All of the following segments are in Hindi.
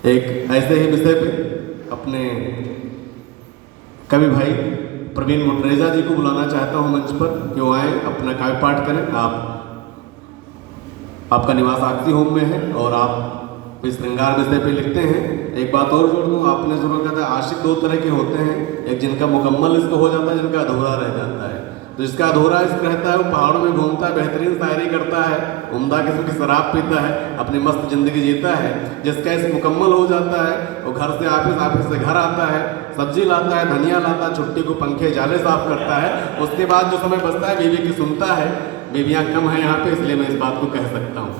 एक ऐसे ही विषय पे अपने कवि भाई प्रवीण मोटरेजा जी को बुलाना चाहता हूँ मंच पर कि वो आए, अपना काव्य पाठ करें। आपका निवास आखसी होम में है और आप इस श्रृंगार विषय पे लिखते हैं। एक बात और जोड़ दूँ, आपने जरूर कहा था आशिक दो तरह के होते हैं, एक जिनका मुकम्मल इश्क हो जाता है, जिनका अधूरा रह जाता है। तो जिसका अधूरा इश्क रहता है वो पहाड़ों में घूमता है, बेहतरीन शायरी करता है, उम्दा किस्म की शराब पीता है, अपनी मस्त जिंदगी जीता है। जिसका इश्क मुकम्मल हो जाता है वो घर से ऑफिस से घर आता है, सब्जी लाता है, धनिया लाता है, छुट्टी को पंखे जाले साफ करता है। उसके बाद जो समय बचता है बीवी की सुनता है। बीवियाँ कम हैं यहाँ पे, इसलिए मैं इस बात को कह सकता हूँ।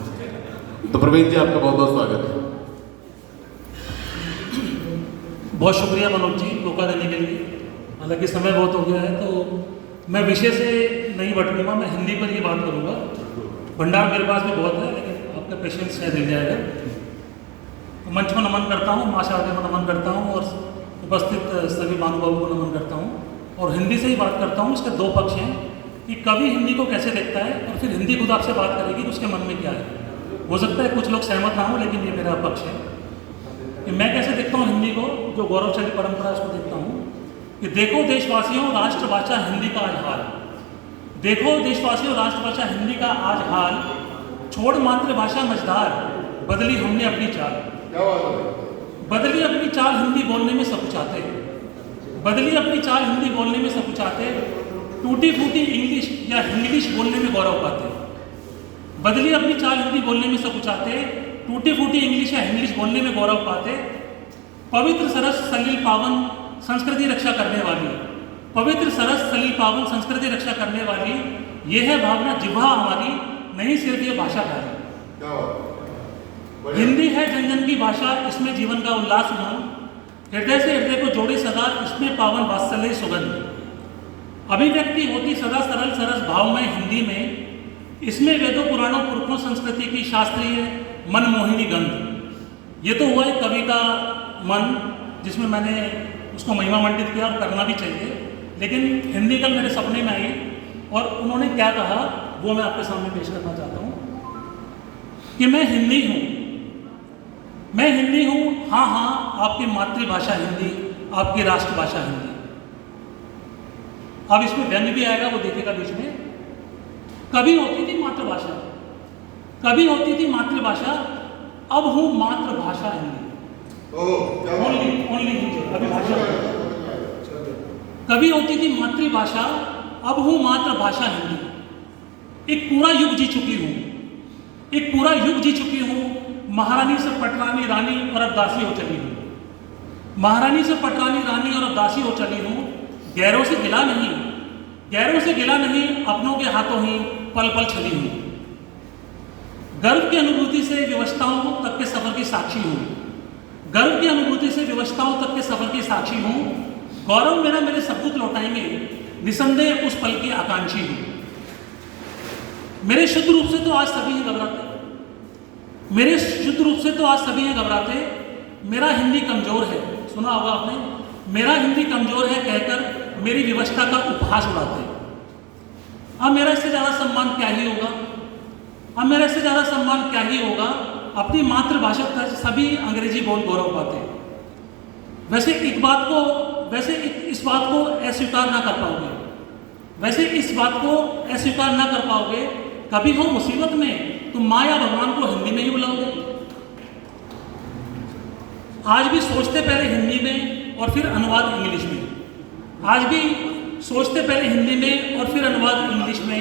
तो प्रवीण जी, आपका बहुत बहुत स्वागत है। बहुत शुक्रिया मनोज जी मौका देने के लिए। हालांकि समय बहुत हो गया है तो मैं विषय से नहीं भटकूंगा, मैं हिंदी पर ही बात करूंगा। भंडार मेरे पास भी बहुत है लेकिन आपका पेशेंस शायद मिल जाएगा। तो मंच को नमन करता हूँ, माँ शारदा को नमन करता हूँ और उपस्थित सभी महानुभावों को नमन करता हूँ। और हिंदी से ही बात करता हूँ। इसके दो पक्ष हैं कि कवि हिंदी को कैसे देखता है और फिर हिंदी खुद आपसे बात करेगी कि उसके मन में क्या है। हो सकता है कुछ लोग सहमत ना हो, लेकिन ये मेरा पक्ष है कि मैं कैसे देखता हूँ हिंदी को, जो गौरवशाली परंपरा उसको देखता हूँ। कि देखो देशवासियों, राष्ट्रभाषा हिंदी का आज हाल। देखो देशवासियों, राष्ट्रभाषा हिंदी का आज हाल। छोड़ मातृभाषा मझधार, बदली हमने अपनी चाल। बदली अपनी चाल हिंदी बोलने में सकुचाते, बदली अपनी चाल हिंदी बोलने में सकुचाते। टूटी फूटी इंग्लिश या हिंग्लिश बोलने में गौरव पाते। बदली अपनी चाल हिंदी बोलने में सकुचाते, टूटी फूटी इंग्लिश या इंग्लिश बोलने में गौरव पाते। पवित्र सरस सलिल पावन संस्कृति रक्षा करने वाली, पवित्र सरस सलिल पावन संस्कृति रक्षा करने वाली, यह है भावना जिह्वा हमारी, नहीं सिर्फ ये भाषा है। हिंदी है जन जन की भाषा, इसमें जीवन का उल्लास उमंग। हृदय से हृदय को जोड़े सदा, इसमें पावन वात्सल्य सुगंध। अभिव्यक्ति होती सदा सरल सरस भावमय हिंदी में, इसमें वेदों पुराणों पुरखों संस्कृति की शास्त्रीय मनमोहिनी गंध। ये तो हुआ एक कवि का मन, जिसमें मैंने उसको महिमा मंडित किया और करना भी चाहिए। लेकिन हिंदी कल मेरे सपने में आई और उन्होंने क्या कहा वो मैं आपके सामने पेश करना चाहता हूँ कि मैं हिंदी हूँ, मैं हिंदी हूँ, हाँ हाँ आपकी मातृभाषा हिंदी, आपकी राष्ट्रभाषा हिंदी। अब इसमें व्यंग भी आएगा, वो देखेगा बीच में। कभी होती थी मातृभाषा, कभी होती थी मातृभाषा, अब हूँ मातृभाषा हिंदी। ओनली अभी भाषा। कभी होती थी मातृभाषा, अब हूँ मातृभाषा हिंदी। एक पूरा युग जी चुकी हूँ, एक पूरा युग जी चुकी हूँ। महारानी से पटरानी रानी और अब दासी हो चली हूँ। महारानी से पटरानी रानी और अब दासी हो चली हूँ। गैरों से गिला नहीं, गैरों से गिला नहीं, अपनों के हाथों ही पल पल छली हूँ। गर्व की अनुभूति से विवशताओं तक के सफर की साक्षी हूँ। गर्व की अनुभूति से विवशताओं तक के सफर की साक्षी हूँ। गौरव मेरा मेरे सबूत लौटाएंगे, निसंदेह उस पल की आकांक्षी हूँ। मेरे शुद्ध रूप से तो आज सभी हैं घबराते, मेरे शुद्ध रूप से तो आज सभी हैं घबराते। मेरा हिंदी कमजोर है, सुना होगा आपने, मेरा हिंदी कमजोर है कहकर मेरी विवशता का उपहास उड़ाते। अब मेरा इससे ज़्यादा सम्मान क्या ही होगा, अब मेरा इससे ज़्यादा सम्मान क्या ही होगा। अपनी मातृभाषा का सभी अंग्रेजी बोल गौरव पाते। वैसे इस बात को अस्वीकार ना कर पाओगे, वैसे इस बात को अस्वीकार ना कर पाओगे। कभी हो मुसीबत में तुम माँ या भगवान को हिंदी में ही बुलाओगे। आज भी सोचते पहले हिंदी में और फिर अनुवाद इंग्लिश में, आज भी सोचते पहले हिंदी में और फिर अनुवाद इंग्लिश में।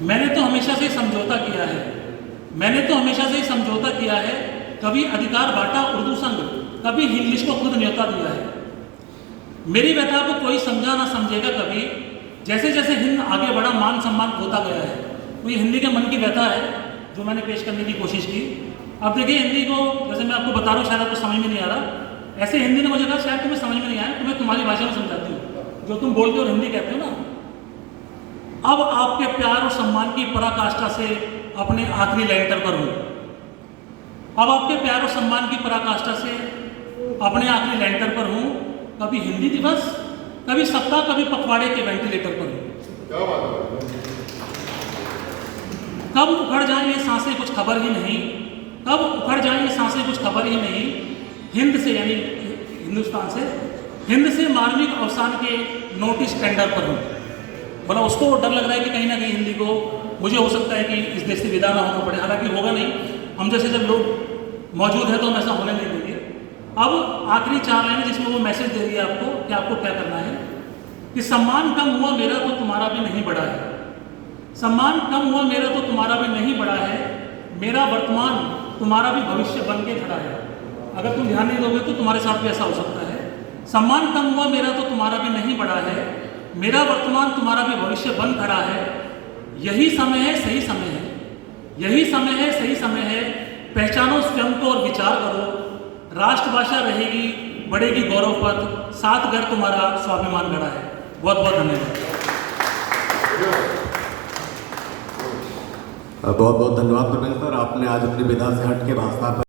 मैंने तो हमेशा से समझौता किया है, मैंने तो हमेशा से समझौता किया है। कभी अधिकार बांटा उर्दू संघ, कभी इंग्लिश को खुद न्योता दिया है। मेरी व्यथा को कोई समझा ना समझेगा कभी, जैसे जैसे हिंद आगे बढ़ा मान सम्मान होता गया है। तो ये हिंदी के मन की व्यथा है जो मैंने पेश करने की कोशिश की। अब देखिए हिंदी को, जैसे मैं आपको बता रहा हूँ, शायद आपको समझ में नहीं आ रहा। ऐसे हिंदी ने मुझे कहा शायद तुम्हें समझ में नहीं आया, तुम्हें तुम्हारी भाषा में समझाती हूँ, जो तुम बोलते हो और हिंदी कहते हो ना। अब आपके प्यार और सम्मान की पराकाष्ठा से अपने आखिरी लेंटर पर हूँ। अब आपके प्यार और सम्मान की पराकाष्ठा से अपने आखिरी लेंटर पर हूँ। कभी हिंदी दिवस, कभी सप्ताह, कभी पखवाड़े के वेंटिलेटर पर हूँ। कब उखड़ जाए ये सांसें कुछ खबर ही नहीं, कब उखड़ जाए ये सांसें कुछ खबर ही नहीं, हिंद से यानी हिंदुस्तान से, हिंद से मार्मिक अवसान के नोटिस टेंडर पर हूँ। बोला उसको डर लग रहा है कि कहीं ना कहीं हिंदी को मुझे हो सकता है कि इस देश से विदा ना होना पड़े, हालांकि होगा नहीं, हम जैसे जब लोग मौजूद हैं तो हम ऐसा होने नहीं देंगे। अब आखिरी 4 लाइनें जिसमें वो मैसेज दे रही है आपको कि आपको क्या करना है कि सम्मान कम हुआ मेरा तो तुम्हारा भी नहीं बढ़ा है, सम्मान कम हुआ मेरा तो तुम्हारा भी नहीं बढ़ा है, मेरा वर्तमान तुम्हारा भी भविष्य बन के खड़ा है। अगर तुम ध्यान नहीं दोगे तो तुम्हारे साथ भी ऐसा हो सकता है। सम्मान कम हुआ मेरा तो तुम्हारा भी नहीं बढ़ा है, मेरा वर्तमान तुम्हारा भी भविष्य बन खड़ा है, यही समय है सही समय है, यही समय है सही समय है, पहचानो स्वयं को और विचार करो, राष्ट्रभाषा रहेगी बढ़ेगी गौरव पथ, साथ घर तुम्हारा स्वाभिमान गढ़ा है। बहुत बहुत धन्यवाद। बहुत बहुत धन्यवाद प्रवीण सर, आपने आज अपनी विधा से हट के भाषा